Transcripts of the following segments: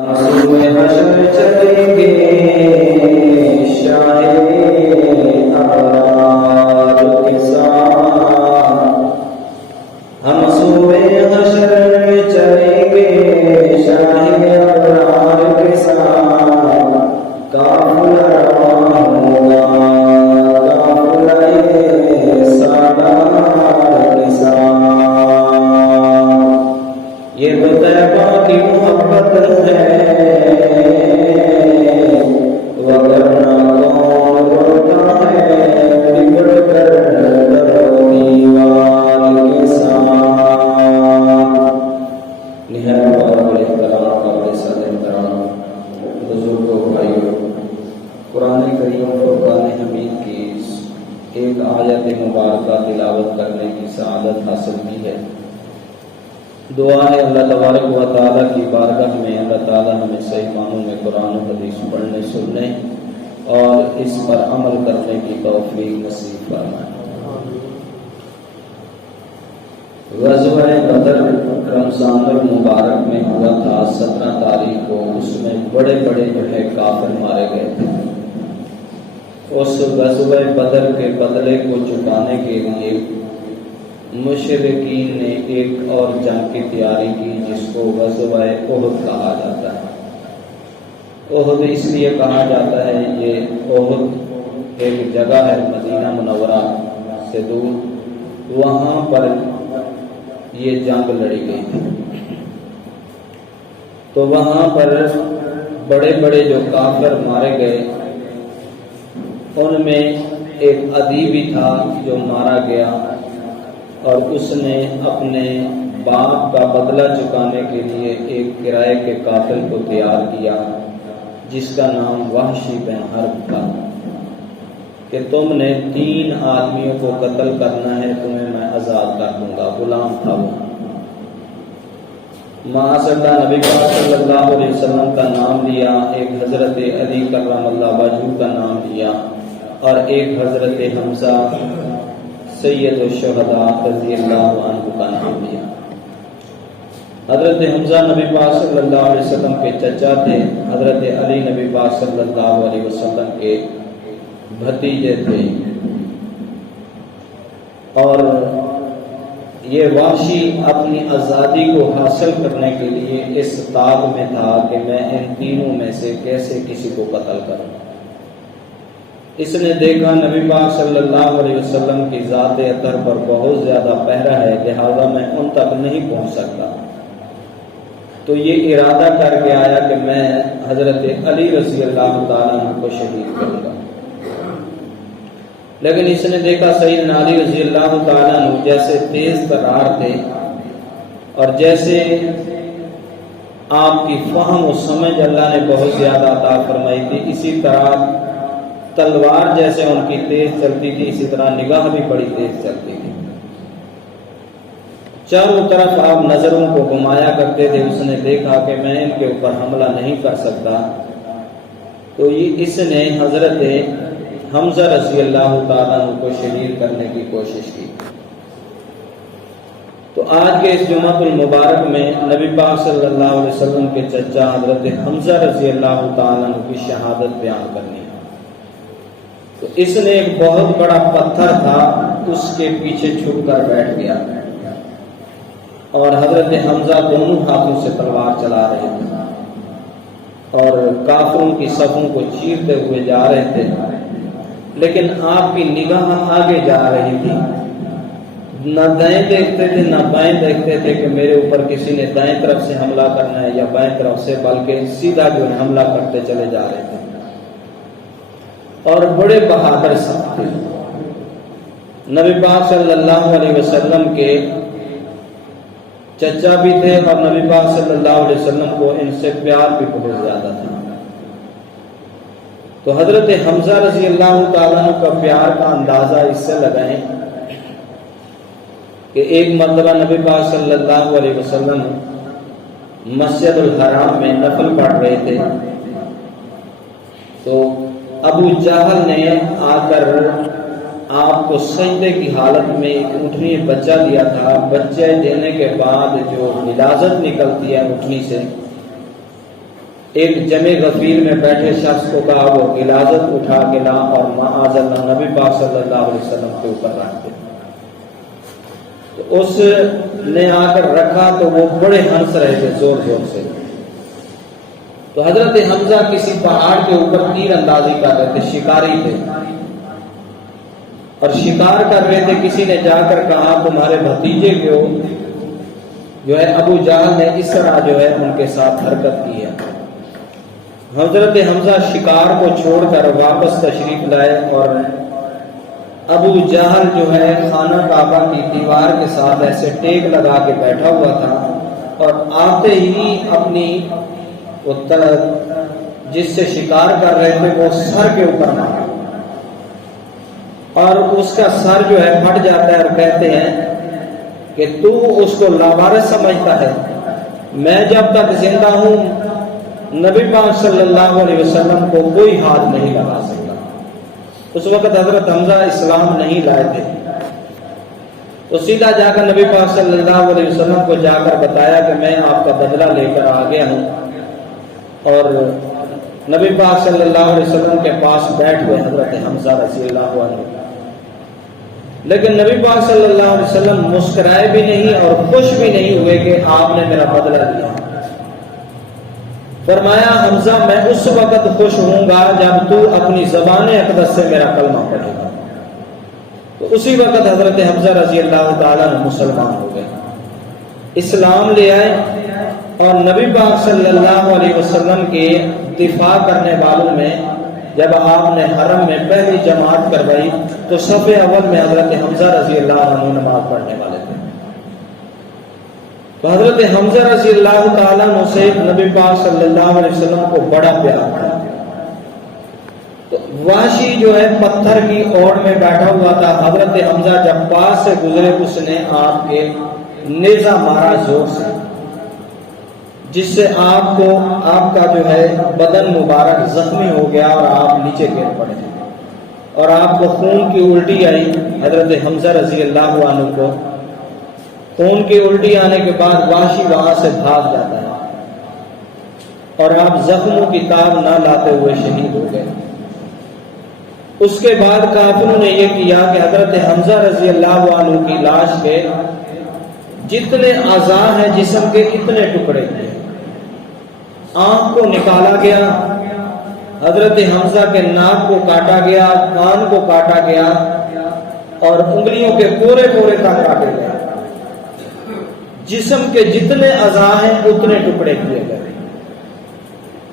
معصوم حشر چلیں گے شاہ ابرار کے ساتھ، ہم سوئے حشر چلیں گے شاہ ابرار کے ساتھ، قافلہ رواں ہوگا قافلہ سالار کے ساتھ۔ یہ تو طیبہ کی محبت ہے وگرنہ کون روتا ہے بگڑ کر درو دیوار کے ساتھ۔ نہایت قابل احترام قابل صد احترام بزرگوں بھائیوں، قرآن کریم فرقان حمید کی ایک آیت مبارکہ تلاوت کرنے کی سعادت حاصل کی ہے۔ دعا ہے اللہ تبارک و تعالیٰ کی بارگاہ میں اللہ تعالیٰ ہمیں صحیح معنوں میں قرآن و حدیث پڑھنے سننے اور اس پر عمل کرنے کی توفیق نصیب فرمائے۔ غزوہ بدر رمضان المبارک میں ہوا تھا 17 تاریخ کو، اس میں بڑے بڑے کافر مارے گئے تھے۔ اس غزوہ بدر کے بدلے کو چکانے کے لیے مشرکین نے ایک اور جنگ کی تیاری کی جس کو غزوہ احد کہا جاتا ہے۔ احد اس لیے کہا جاتا ہے، یہ احد ایک جگہ ہے مدینہ منورہ سے دور، وہاں پر یہ جنگ لڑی گئی تھی۔ تو وہاں پر بڑے بڑے جو کافر مارے گئے ان میں ایک عدی بھی تھا جو مارا گیا، اور اس نے اپنے باپ کا بدلہ چکانے کے لیے ایک کرائے کے قاتل کو تیار کیا جس کا نام وحشی بن حرب تھا، کہ تم نے 3 آدمیوں کو قتل کرنا ہے، تمہیں میں آزاد کر دوں گا۔ غلام تھا وہ۔ معاذاللہ نبی پاک صلی اللہ علیہ وسلم کا نام لیا، ایک حضرت علی کرم اللہ وجہہ کا نام لیا، اور ایک حضرت حمزہ سید الشہداء رضی اللہ عنہ کا نام لیا۔ حضرت حمزہ نبی پاک صلی اللہ علیہ وسلم کے چچا تھے، حضرت علی نبی پاک صلی اللہ علیہ وسلم کے بھتیجے تھے، اور یہ وحشی اپنی آزادی کو حاصل کرنے کے لیے اس تاب میں تھا کہ میں ان تینوں میں سے کیسے کسی کو قتل کروں۔ اس نے دیکھا نبی پاک صلی اللہ علیہ وسلم کی ذات اطہر پر بہت زیادہ پہرا ہے، لہذا میں ان تک نہیں پہنچ سکتا، تو یہ ارادہ کر کے آیا کہ میں حضرت علی رضی اللہ تعالیٰ عنہ کو شہید کروں گا۔ لیکن اس نے دیکھا سیدنا علی رضی اللہ تعالیٰ عنہ جیسے تیز ترار تھے، اور جیسے آپ کی فہم و سمجھ اللہ نے بہت زیادہ عطا فرمائی تھی، اسی طرح تلوار جیسے ان کی تیز چلتی تھی، اسی طرح نگاہ بھی بڑی تیز چلتی تھی۔ چاروں طرف آپ نظروں کو گھمایا کرتے تھے۔ اس نے دیکھا کہ میں ان کے اوپر حملہ نہیں کر سکتا، تو اس نے حضرت حمزہ رضی اللہ تعالیٰ عنہ کو شہید کرنے کی کوشش کی۔ تو آج کے اس جمعہ المبارک میں نبی پاک صلی اللہ علیہ وسلم کے چچا حضرت حمزہ رضی اللہ تعالیٰ عنہ کی شہادت بیان کرنی ہے۔ تو اس نے ایک بہت بڑا پتھر تھا، اس کے پیچھے چھپ کر بیٹھ گیا، اور حضرت حمزہ دونوں ہاتھوں سے تلوار چلا رہے تھے اور کافروں کی صفوں کو چیرتے ہوئے جا رہے تھے، لیکن آپ کی نگاہ آگے جا رہی تھی، نہ دائیں دیکھتے تھے نہ بائیں دیکھتے تھے کہ میرے اوپر کسی نے دائیں طرف سے حملہ کرنا ہے یا بائیں طرف سے، بلکہ سیدھا جو حملہ کرتے چلے جا رہے تھے، اور بڑے بہادر صاحب تھے۔ نبی پاک صلی اللہ علیہ وسلم کے چچا بھی تھے، اور نبی پاک صلی اللہ علیہ وسلم کو ان سے پیار بھی بہت زیادہ تھا۔ تو حضرت حمزہ رضی اللہ تعالیٰ عنہ کا پیار کا اندازہ اس سے لگائیں کہ ایک مرتبہ نبی پاک صلی اللہ علیہ وسلم مسجد الحرام میں نفل پڑھ رہے تھے، تو ابو جہل نے آ کر آپ کو سجدے کی حالت میں ایک اونٹنی بچہ دیا تھا۔ بچے دینے کے بعد جو غلاظت نکلتی ہے اونٹنی سے، ایک جمع غفیر میں بیٹھے شخص کو کہا وہ غلاظت اٹھا کے لا اور معاذ اللہ نبی پاک صلی اللہ علیہ وسلم کے اوپر رکھ دے۔ تو اس نے آ کر رکھا تو وہ بڑے ہنس رہے تھے زور زور سے۔ تو حضرت حمزہ کسی پہاڑ کے اوپر تیر اندازی کر رہے تھے، شکاری تھے اور شکار کر رہے تھے۔ کسی نے جا کر کہا تمہارے بھتیجے کو جو ہے ابو جہل نے اس طرح جو ہے ان کے ساتھ حرکت کی ہے۔ حضرت حمزہ شکار کو چھوڑ کر واپس تشریف لائے اور ابو جہل جو ہے خانہ کعبہ کی دیوار کے ساتھ ایسے ٹیک لگا کے بیٹھا ہوا تھا اور آتے ہی اپنی جس سے شکار کر رہے تھے وہ سر کے اوپر مارا اور اس کا سر جو ہے پھٹ جاتا ہے اور کہتے ہیں کہ تو اس کو لاوارث سمجھتا ہے، میں جب تک زندہ ہوں نبی پاک صلی اللہ علیہ وسلم کو کوئی ہاتھ نہیں لگا سکتا۔ اس وقت حضرت حمزہ اسلام نہیں لائے تھے، تو سیدھا جا کر نبی پاک صلی اللہ علیہ وسلم کو جا کر بتایا کہ میں آپ کا بدلہ لے کر آ گیا ہوں، اور نبی پاک صلی اللہ علیہ وسلم کے پاس بیٹھ گئے حضرت حمزہ رضی اللہ عنہ۔ لیکن نبی پاک صلی اللہ علیہ وسلم مسکرائے بھی نہیں اور خوش بھی نہیں ہوئے کہ آپ نے میرا بدلہ لیا۔ فرمایا حمزہ میں اس وقت خوش ہوں گا جب تو اپنی زبان اقدس سے میرا کلمہ پڑھے گا۔ تو اسی وقت حضرت حمزہ رضی اللہ تعالیٰ مسلمان ہو گئے، اسلام لے آئے اور نبی پاک صلی اللہ علیہ وسلم کے دفاع کرنے والوں میں جب آپ نے حرم میں پہلی جماعت کروائی تو صف اول میں حضرت حمزہ رضی اللہ عنہ نماز پڑھنے والے تھے۔ تو حضرت حمزہ رضی اللہ تعالیٰ عنہ سے نبی پاک صلی اللہ علیہ وسلم کو بڑا پیار تھا۔ تو وحشی جو ہے پتھر کی اوڑ میں بیٹھا ہوا تھا، حضرت حمزہ جب پاس سے گزرے اس نے آپ کے نیزہ مارا زور سے، جس سے آپ کا جو ہے بدن مبارک زخمی ہو گیا اور آپ نیچے گر پڑے اور آپ کو خون کی الٹی آئی۔ حضرت حمزہ رضی اللہ عنہ کو خون کی الٹی آنے کے بعد وحشی وہاں سے بھاگ جاتا ہے اور آپ زخموں کی تاب نہ لاتے ہوئے شہید ہو گئے۔ اس کے بعد کافروں نے یہ کیا کہ حضرت حمزہ رضی اللہ عنہ کی لاش کے جتنے اعضاء ہیں جسم کے اتنے ٹکڑے کیے، آنکھ کو نکالا گیا، حضرت حمزہ کے ناک کو کاٹا گیا، کان کو کاٹا گیا اور انگلیوں کے پورے تک کاٹے گئے۔ جسم کے جتنے اعضاء ہیں اتنے ٹکڑے کیے گئے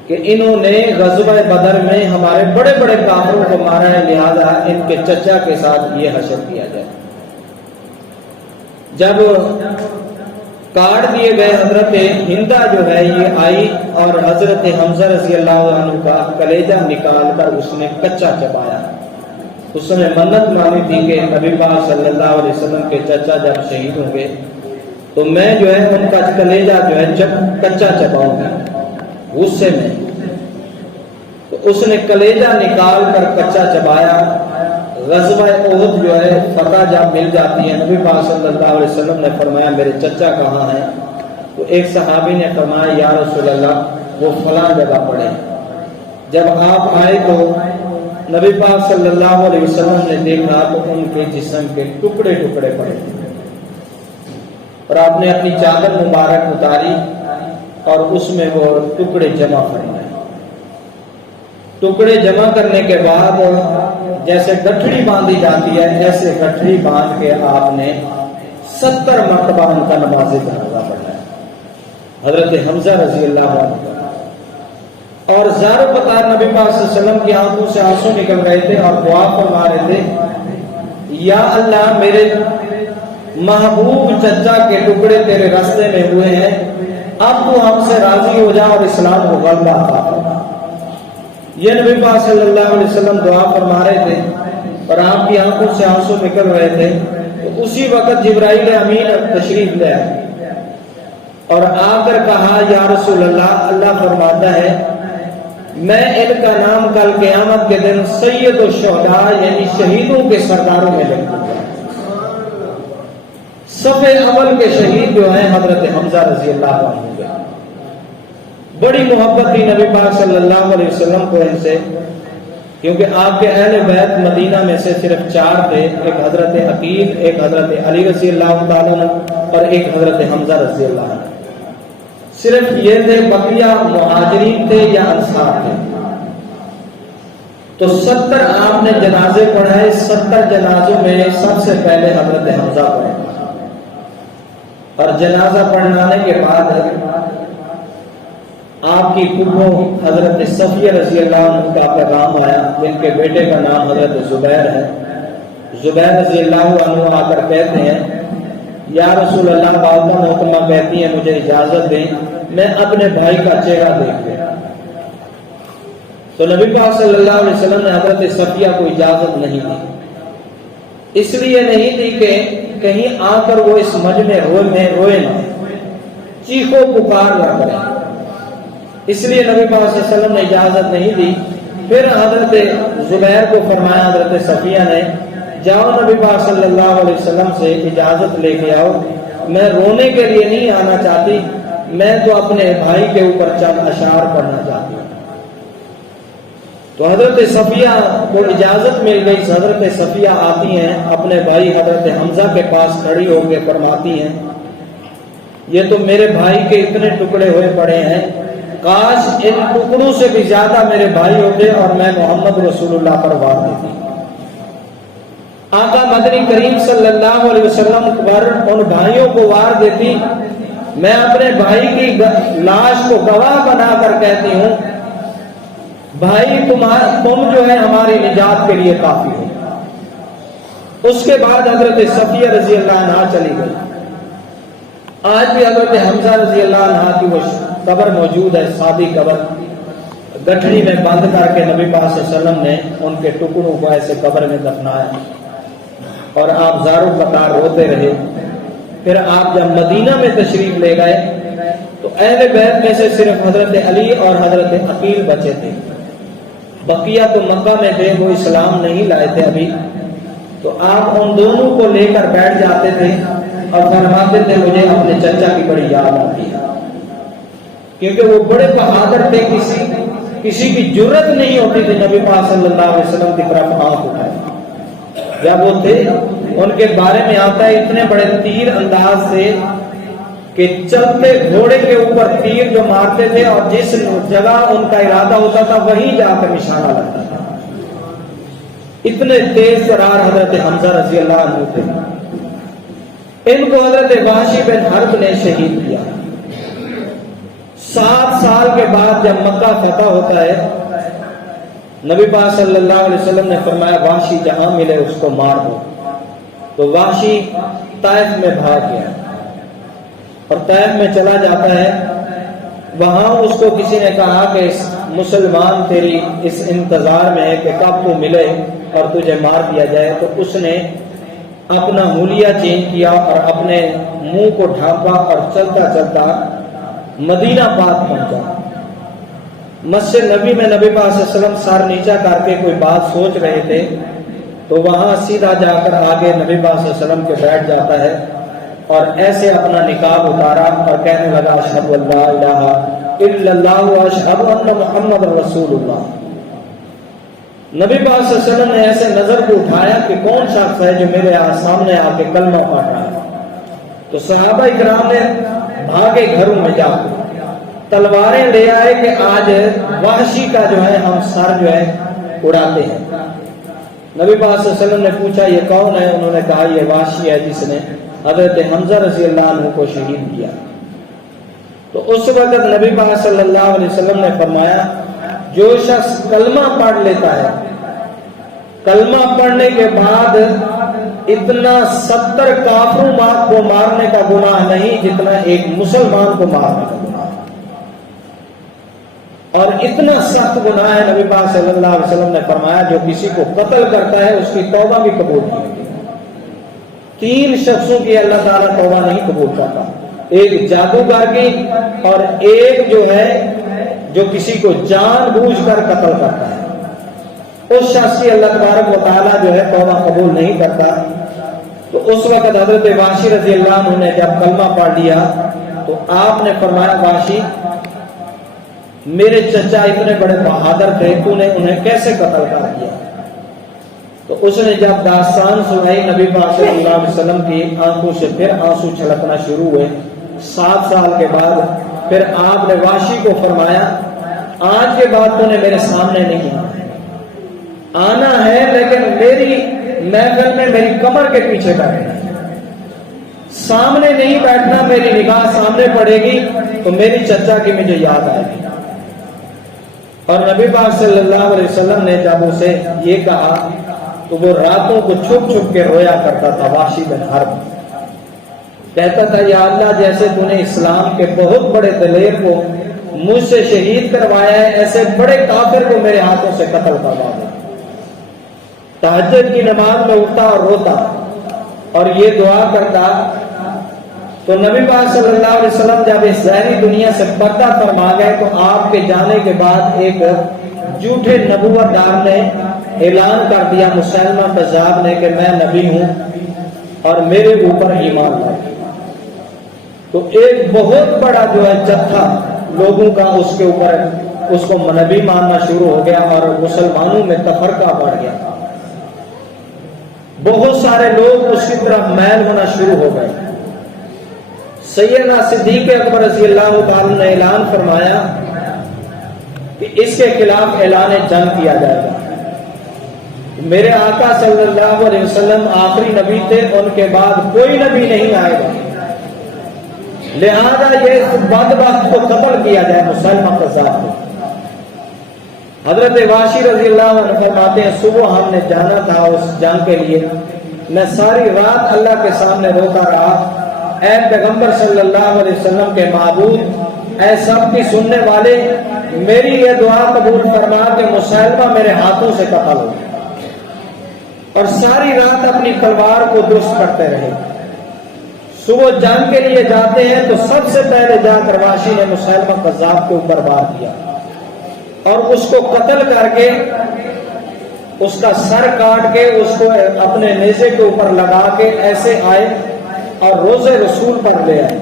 کہ انہوں نے غزوہ بدر میں ہمارے بڑے بڑے کافروں کو مارا ہے، لہذا ان کے چچا کے ساتھ یہ حشر کیا جائے۔ جب کاٹ دیے گئے حضرت ہندہ جو ہے یہ آئی اور حضرت حمزہ رضی اللہ عنہ کا کلیجہ نکال کر اس نے کچا چبایا۔ اس نے منت مانی تھی کہ نبی پاک صلی اللہ علیہ وسلم کے چچا جب شہید ہوں گے تو میں جو ہے ان کا کلیجہ جو ہے کچا چباؤں گا غصے میں۔ تو اس نے کلیجہ نکال کر کچا چبایا۔ غزوہ احد جو ہے فتح جب مل جاتی ہے، نبی پاک صلی اللہ علیہ وسلم نے فرمایا میرے چچا کہاں ہیں؟ تو ایک صحابی نے فرمایا یا رسول اللہ وہ فلاں جگہ پڑے۔ جب آپ آئے تو نبی پاک صلی اللہ علیہ وسلم نے دیکھا تو ان کے جسم کے ٹکڑے پڑے اور آپ نے اپنی چادر مبارک اتاری اور اس میں وہ ٹکڑے جمع فرمائے۔ ٹکڑے جمع کرنے کے بعد جیسے گٹھڑی باندھی جاتی ہے ایسے گٹھڑی باندھ کے آپ نے 70 مرتبہ ان کا نماز جنازہ پڑھا ہے حضرت حمزہ رضی اللہ عنہ۔ اور زارو پتار نبی پاک صلی اللہ علیہ وسلم کی آنکھوں سے آنسو نکل رہے تھے اور دعا فرما رہے تھے یا اللہ میرے محبوب چچا کے ٹکڑے تیرے راستے میں ہوئے ہیں، اب تو ہم سے راضی ہو جا اور اسلام کو غلبہ عطا فرما۔ یہ نبی پاک صلی اللہ علیہ وسلم دعا فرما رہے تھے اور آپ کی آنکھوں سے آنسو نکل رہے تھے۔ تو اسی وقت جبرائیل امین تشریف لے آئے اور آ کر کہا یا رسول اللہ، اللہ فرماتا ہے میں ان کا نام کل قیامت کے دن سید الشہداء یعنی شہیدوں کے سرداروں میں لکھ دوں گا۔ صف اول کے شہید جو ہیں حضرت حمزہ رضی اللہ عنہ۔ بڑی محبت تھی نبی پاک صلی اللہ علیہ وسلم کو ان سے، کیونکہ آپ کے اہل بیت مدینہ میں سے صرف 4 تھے، ایک حضرت عقیل، ایک حضرت علی رضی اللہ تعالیٰ عنہ اور ایک حضرت حمزہ رضی اللہ عنہ، صرف یہ تھے، بقیہ مہاجرین تھے یا انصار تھے۔ تو 70 آپ نے جنازے پڑھائے، 70 جنازوں میں سب سے پہلے حضرت حمزہ پڑھے، اور جنازہ پڑھانے کے بعد آپ کی پھپھو حضرت صفیہ رضی اللہ عنہ کا پیغام آیا، جن کے بیٹے کا نام حضرت زبیر ہے۔ زبیر رضی اللہ عنہ آ کر کہتے ہیں، یا رسول اللہ، والدہ محترمہ کہتی ہیں مجھے اجازت دیں میں اپنے بھائی کا چہرہ دیکھ لوں۔ تو نبی پاک صلی اللہ علیہ وسلم نے حضرت صفیہ کو اجازت نہیں دی، اس لیے نہیں دی کہ کہیں آ کر وہ اس مجمع روئے نہ، چیخو پکار نہ کریں، اس لیے نبی پاک صلی اللہ علیہ وسلم نے اجازت نہیں دی۔ پھر حضرت زبیر کو فرمایا حضرت صفیہ نے، جاؤ نبی پاک صلی اللہ علیہ وسلم سے اجازت لے کے آؤ، میں رونے کے لیے نہیں آنا چاہتی، میں تو اپنے بھائی کے اوپر چند اشعار پڑھنا چاہتی ہوں۔ تو حضرت صفیہ کو اجازت مل گئی، حضرت صفیہ آتی ہیں اپنے بھائی حضرت حمزہ کے پاس کھڑی ہو کے فرماتی ہیں، یہ تو میرے بھائی کے اتنے ٹکڑے ہوئے پڑے ہیں، کاش ان ٹکڑوں سے بھی زیادہ میرے بھائی ہوتے اور میں محمد رسول اللہ پر وار دیتی۔ آقا مدنی کریم صلی اللہ علیہ وسلم پر ان بھائیوں کو وار دیتی، میں اپنے بھائی کی لاش کو گواہ بنا کر کہتی ہوں، بھائی تم جو ہے ہماری نجات کے لیے کافی ہو۔ اس کے بعد حضرت صفیہ رضی اللہ عنہ چلی گئی۔ آج بھی حضرت حمزہ رضی اللہ عنہ کی وہ قبر موجود ہے، سادی قبر، گٹھڑی میں بند کر کے نبی پاک صلی اللہ علیہ وسلم نے ان کے ٹکڑوں کو ایسے قبر میں دفنایا، اور آپ زاروں قطار روتے رہے۔ پھر آپ جب مدینہ میں تشریف لے گئے تو اہل بیت میں سے صرف حضرت علی اور حضرت عقیل بچے تھے، بقیہ تو مکہ میں تھے، وہ اسلام نہیں لائے تھے ابھی۔ تو آپ ان دونوں کو لے کر بیٹھ جاتے تھے اور فرماتے تھے مجھے اپنے چچا کی بڑی یاد آتی ہے، کیونکہ وہ بڑے بہادر تھے، کسی کی جرت نہیں ہوتی تھی نبی پاک صلی اللہ علیہ وسلم کی طرف آنکھ اٹھائے۔ جب وہ تھے ان کے بارے میں آتا ہے اتنے بڑے تیر انداز سے کہ چلتے گھوڑے کے اوپر تیر جو مارتے تھے اور جس جگہ ان کا ارادہ ہوتا تھا وہیں جا کر نشانہ لگتا تھا، اتنے تیز ترار حضرت حمزہ رضی اللہ عنہ تھے۔ ان کو حضرت وحشی بن حرب نے شہید کیا۔ 7 سال کے بعد جب مکہ فتح ہوتا ہے، نبی پاک صلی اللہ علیہ وسلم نے فرمایا وحشی جہاں ملے اس کو مار دو۔ تو وحشی طائف میں بھاگ گیا اور طائف میں چلا جاتا ہے، وہاں اس کو کسی نے کہا کہ مسلمان تیری اس انتظار میں ہے کہ کب تو ملے اور تجھے مار دیا جائے۔ تو اس نے اپنا حلیہ چینج کیا اور اپنے منہ کو ڈھانپا اور چلتا چلتا مدینہ پاک پہنچا۔ مسجد نبی میں نبی پاک صلی اللہ علیہ وسلم سر نیچا کر کے کوئی بات سوچ رہے تھے، تو وہاں سیدھا جا کر آگے نبی پاک صلی اللہ علیہ وسلم کے بیٹھ جاتا ہے اور ایسے اپنا نقاب اتارا اور کہنے لگا اشہد ان لا الہ الا اللہ واشہد ان محمد رسول اللہ۔ نبی پاک صلی اللہ علیہ وسلم نے ایسے نظر کو اٹھایا کہ کون شخص ہے جو میرے سامنے آ کے کلمہ پڑھ رہا ہے۔ تو صحابہ اکرام نے بھاگے گھروں میں جا کے تلواریں لے آئے کہ آج وحشی کا جو ہے ہم سر جو ہے اڑاتے ہیں۔ نبی پاک صلی اللہ علیہ وسلم نے پوچھا یہ کون ہے؟ انہوں نے کہا یہ وحشی ہے جس نے حضرت حمزہ رضی اللہ عنہ کو شہید کیا۔ تو اس وقت نبی پاک صلی اللہ علیہ وسلم نے فرمایا جو شخص کلمہ پڑھ لیتا ہے، کلمہ پڑھنے کے بعد اتنا 70 کافروں کو مارنے کا گناہ نہیں جتنا ایک مسلمان کو مارنے کا گناہ ہے، اور اتنا سخت گناہ ہے۔ نبی پاک صلی اللہ علیہ وسلم نے فرمایا جو کسی کو قتل کرتا ہے اس کی توبہ بھی قبول نہیں ہوتی۔ 3 شخصوں کی اللہ تعالیٰ توبہ نہیں قبول کرتا، ایک جادوگر کی اور ایک جو ہے جو کسی کو جان بوجھ کر قتل کرتا ہے، اس شخص کی اللہ تبارک و تعالیٰ جو ہے توبہ قبول نہیں کرتا۔ تو اس وقت حضرت وحشی رضی اللہ عنہ نے جب کلمہ پڑھ لیا تو آپ نے فرمایا وحشی میرے چچا اتنے بڑے بہادر تھے، تو نے انہیں کیسے قتل کر دیا؟ تو اس نے جب داستان سنائی نبی پاک صلی اللہ علیہ وسلم کی آنکھوں سے پھر آنسو چھلکنا شروع ہوئے۔ 7 سال کے بعد پھر آپ نے وحشی کو فرمایا، آج کے بعد تو نے میرے سامنے نہیں آنا ہے، لیکن میری محفل میں میری کمر کے پیچھے بیٹھنا ہے، سامنے نہیں بیٹھنا، میری نگاہ سامنے پڑے گی تو میری چچا کی مجھے یاد آئے گی۔ اور نبی پاک صلی اللہ علیہ وسلم نے جب اسے یہ کہا تو وہ راتوں کو چھپ چھپ کے رویا کرتا تھا۔ وحشی بن حرب کہتا تھا، یا اللہ، جیسے تو نے اسلام کے بہت بڑے دلیر کو مجھ سے شہید کروایا ہے، ایسے بڑے کافر کو میرے ہاتھوں سے قتل کروا دے۔ تہجد کی نماز میں اٹھتا اور روتا اور یہ دعا کرتا۔ تو نبی پاک صلی اللہ علیہ وسلم جب اس ظاہری دنیا سے پردہ فرما گئے تو آپ کے جانے کے بعد ایک جھوٹے نبوت دار نے اعلان کر دیا، مسلمہ کذاب نے، کہ میں نبی ہوں اور میرے اوپر ایمان لاؤ۔ تو ایک بہت بڑا جو ہے جتھا لوگوں کا اس کے اوپر اس کو نبی ماننا شروع ہو گیا اور مسلمانوں میں تفرقہ بڑھ گیا۔ بہت سارے لوگ اس کی طرف میل ہونا شروع ہو گئے۔ سیدنا صدیق اکبر رضی اللہ تعالی نے اعلان فرمایا کہ اس کے خلاف اعلان جنگ کیا جائے گا۔ میرے آقا صلی اللہ علیہ وسلم آخری نبی تھے، ان کے بعد کوئی نبی نہیں آئے گا، لہذا یہ بدبخت کو قتل کیا جائے، مسلمہ کذاب کو۔ حضرت وحشی رضی اللہ عنہ فرماتے ہیں، صبح ہم نے جانا تھا اس جنگ کے لیے، میں ساری رات اللہ کے سامنے روتا رہا، اے پیغمبر صلی اللہ علیہ وسلم کے معبود، اے سب کی سننے والے، میری یہ دعا قبول فرما کہ مسلمہ میرے ہاتھوں سے قتل ہو۔ اور ساری رات اپنی تلوار کو درست کرتے رہے۔ صبح جنگ کے لیے جاتے ہیں تو سب سے پہلے جا کر وحشی نے مسلمہ کذاب کے اوپر وار کیا اور اس کو قتل کر کے اس کا سر کاٹ کے اس کو اپنے نیزے کے اوپر لگا کے ایسے آئے اور روزے رسول پر لے آئے،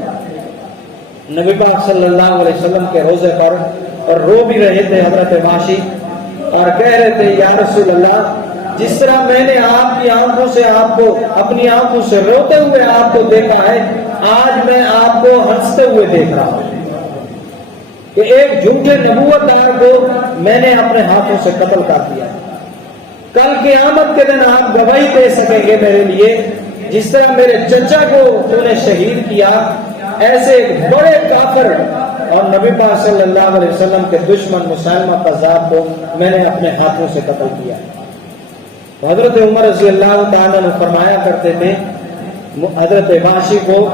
نبی پاک صلی اللہ علیہ وسلم کے روزے پر، اور رو بھی رہے تھے حضرت وحشی اور کہہ رہے تھے، یا رسول اللہ، جس طرح میں نے آپ کی آنکھوں سے آپ کو اپنی آنکھوں سے روتے ہوئے آپ کو دیکھا ہے، آج میں آپ کو ہنستے ہوئے دیکھ رہا ہوں کہ ایک جھوٹے نبوت دار کو میں نے اپنے ہاتھوں سے قتل کر دیا۔ کل قیامت کے دن آپ گواہی دے سکیں گے میرے لیے، جس طرح میرے چچا کو تو نے شہید کیا، ایسے ایک بڑے کافر اور نبی پاک صلی اللہ علیہ وسلم کے دشمن مسلمہ کذاب کو میں نے اپنے ہاتھوں سے قتل کیا۔ حضرت عمر رضی اللہ تعالیٰ نے فرمایا کرتے تھے حضرت وحشی کو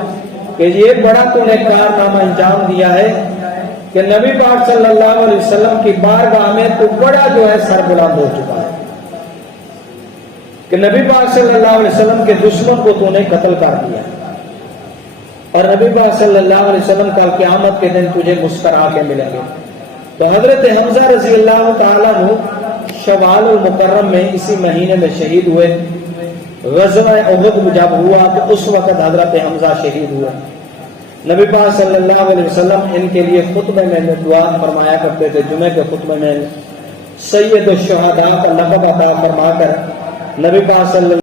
کہ یہ بڑا تو نے کارنامہ انجام دیا ہے کہ نبی پاک صلی اللہ علیہ وسلم کی بارگاہ میں تو بڑا جو ہے سربلند ہو چکا ہے، کہ نبی پاک صلی اللہ علیہ وسلم کے دشمن کو تو نے قتل کر دیا، اور نبی پاک صلی اللہ علیہ وسلم کل قیامت کے دن تجھے مسکرا کے ملیں گے۔ تو حضرت حمزہ رضی اللہ تعالیٰ عنہ شوال المکرم میں اسی مہینے میں شہید ہوئے۔ غزوہ احد جب ہوا تو اس وقت حضرت حمزہ شہید ہوئے۔ نبی پاک صلی اللہ علیہ وسلم ان کے لیے خطبے میں دعا فرمایا کرتے تھے۔ جمعے کے خطبے میں سید الشہداء کا لقب عطا فرما کر نبی پاک صلی اللہ